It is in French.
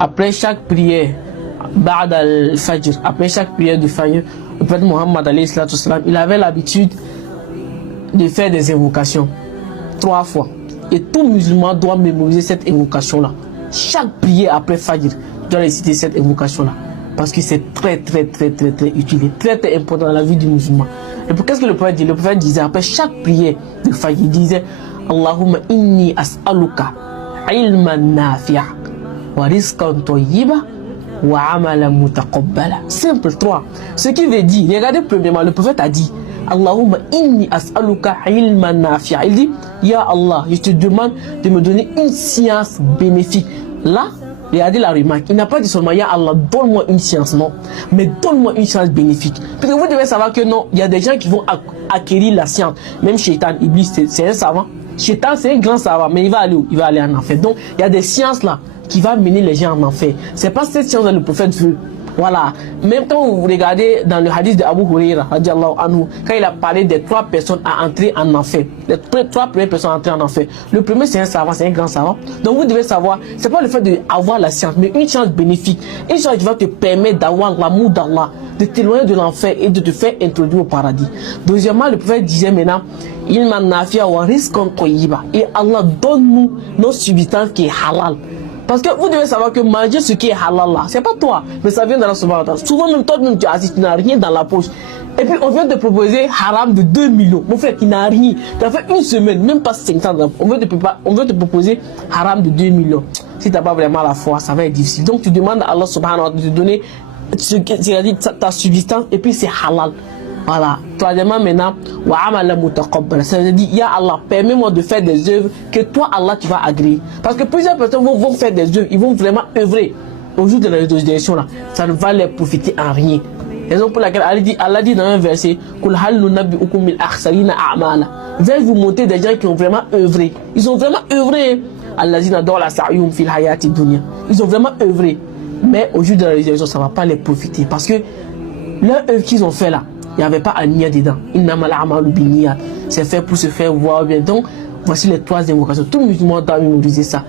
après chaque prière, Ba'd al-Fajr, après chaque prière du Fajr, le prophète Mohammed alayhi salatu wassalam, il avait l'habitude de faire des invocations 3 fois. Et tout musulman doit mémoriser cette invocation-là. Chaque prière après Fajr doit réciter cette invocation-là. Parce que c'est très utile et très important dans la vie du musulman. Et pour qu'est-ce que le prophète dit? Le prophète disait après chaque prière de Fajr, il disait Allahumma inni as'aluka ilman nafi'a wa rizqan tayyiba wa amalan mutaqabbala. Simple 3. Ce qui veut dire, regardez premièrement, le prophète a dit Allahumma inni as'aluka ilman nafi'a. Il dit Ya Allah, je te demande de me donner une science bénéfique. Là, regardez la remarque, il n'a pas dit seulement Ya Allah, donne-moi une science, non, mais donne-moi une science bénéfique. Parce que vous devez savoir que non, il y a des gens qui vont acquérir la science. Même Shaitan, Iblis, c'est un savant. Shaitan, c'est un grand savant, mais il va aller où? Il va aller en enfer. Donc, il y a des sciences là qui vont mener les gens en enfer. C'est pas cette science que le prophète veut. Voilà. Même quand vous regardez dans le hadith de Abu Huraira, quand il a parlé des 3 personnes à entrer en enfer, les 3 premières personnes à entrer en enfer. Le premier, c'est un savant, c'est un grand savant. Donc vous devez savoir, c'est pas le fait d'avoir la science, mais une science bénéfique. Une science qui va te permettre d'avoir l'amour d'Allah, de t'éloigner de l'enfer et de te faire introduire au paradis. Deuxièmement, le prophète disait maintenant, il m'a nafia wa rizqan tayyiba. Et Allah donne-nous nos substances qui est halal. Parce que vous devez savoir que manger ce qui est halal là, c'est pas toi, mais ça vient de la subhanahu wa ta'ala. Souvent même toi même tu assistes, tu n'as rien dans la poche. Et puis on vient te proposer haram de 2 millions. Mon frère, il n'a rien. Tu as fait une semaine, même pas 500 grammes. On veut te proposer haram de 2 millions. Si tu n'as pas vraiment la foi, ça va être difficile. Donc tu demandes à Allah subhanahu wa ta'ala de te donner ta subsistance et puis c'est halal. Voilà. Troisièmement, maintenant, wa amala mutaqabbala. Ça veut dire, Ya Allah, permets-moi de faire des œuvres que toi, Allah, tu vas agréer. Parce que plusieurs personnes vont faire des œuvres, ils vont vraiment œuvrer au jour de la résurrection là. Ça ne va les profiter en rien. Raison pour laquelle Allah dit dans un verset, Kul hal nunabbi'ukum bil akhsarina a'mala. Vais vous montrer des gens qui ont vraiment œuvré. Ils ont vraiment œuvré. Allazina dawla sa'yum fil hayati dunya. Ils ont vraiment œuvré. Mais au jour de la résurrection, ça ne va pas les profiter. Parce que leur œuvre qu'ils ont fait là, il n'y avait pas Ania dedans. C'est fait pour se faire voir bien. Donc, voici les 3 invocations. Tout musulman doit mémoriser ça.